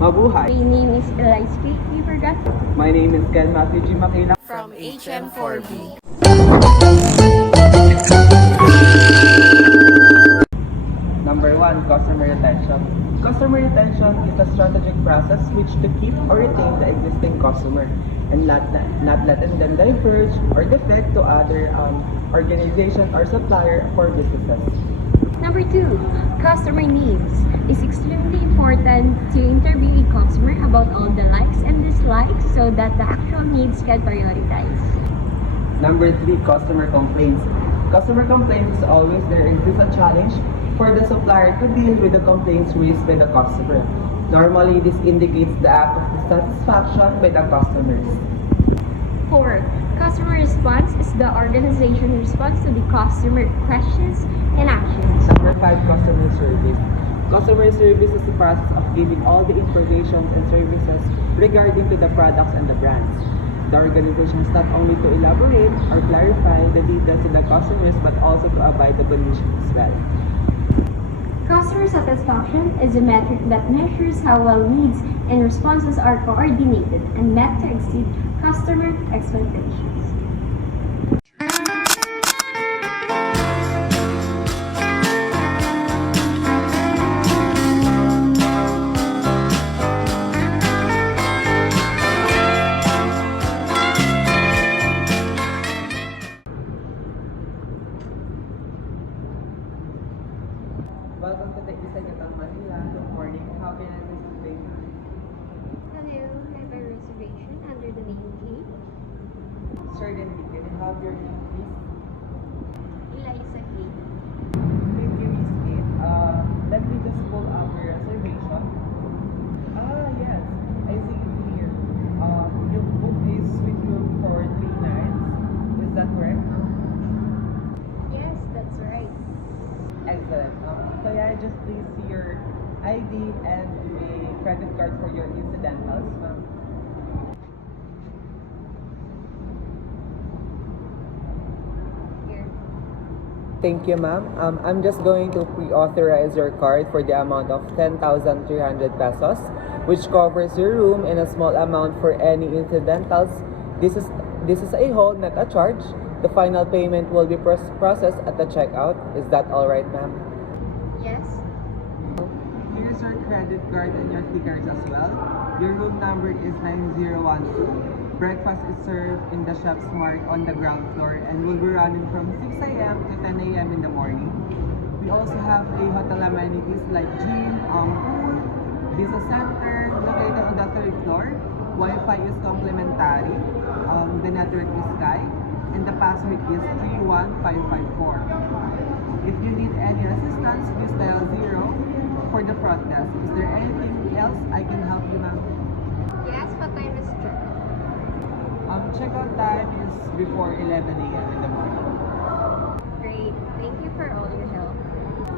Mabuhay! My name is Elias K. You forgot? My name is Ken Matthew G. Makina from HM4B. Number 1, customer retention. Customer retention is a strategic process which to keep or retain the existing customer and not letting them diverge or defect to other organization or supplier for businesses. Number 2, customer needs. It's extremely important to interview a customer about all the likes and dislikes so that the actual needs get prioritized. Number 3, customer complaints. Customer complaints is always there exists a challenge for the supplier to deal with the complaints raised by the customer. Normally, this indicates the act of dissatisfaction by the customers. 4, customer response is the organization response to the customer questions and actions. Number 5, customer service. Customer service is the process of giving all the information and services regarding to the products and the brands. The organization is not only to elaborate or clarify the details to the customers but also to abide the conditions as well. Customer satisfaction is a metric that measures how well needs and responses are coordinated and met to exceed customer expectations. Welcome to the Isa Gatang Manila. Good morning. How can I assist you today? Hello, I have a reservation under the name Kate. Certainly. Can I have your name, please? Eliza Kate. Thank you, Miss Kate. Let me just pull up your reservation. Yes. I see it here. Your book is with you for 3 nights. Is that correct? Yes, that's right. Excellent. Can I just please see your ID and a credit card for your incidentals, ma'am? Here. Thank you, ma'am. I'm just going to pre-authorize your card for the amount of 10,300 pesos, which covers your room and a small amount for any incidentals. This is a hold, not a charge. The final payment will be processed at the checkout. Is that all right, ma'am? Yes. Here's your credit card and your stickers as well. Your room number is 9012. Breakfast is served in the shops marked on the ground floor and will be running from 6 a.m. to 10 a.m. in the morning. We also have a hotel amenities like gym, pool, business center located on the 3rd floor. Wi-Fi is complimentary. The network is Sky. And the password is 31554. If you need any assistance, please dial 0 for the front desk. Is there anything else I can help you, ma'am? Yes, what time is it? Checkout time is before 11 a.m. in the morning. Great. Thank you for all your help.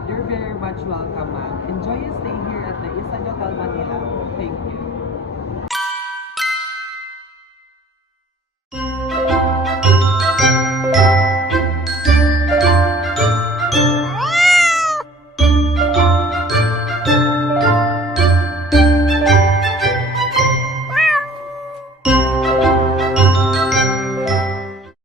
You're very much welcome, ma'am. Enjoy your stay here at the Isa Hotel Manila. Thank you.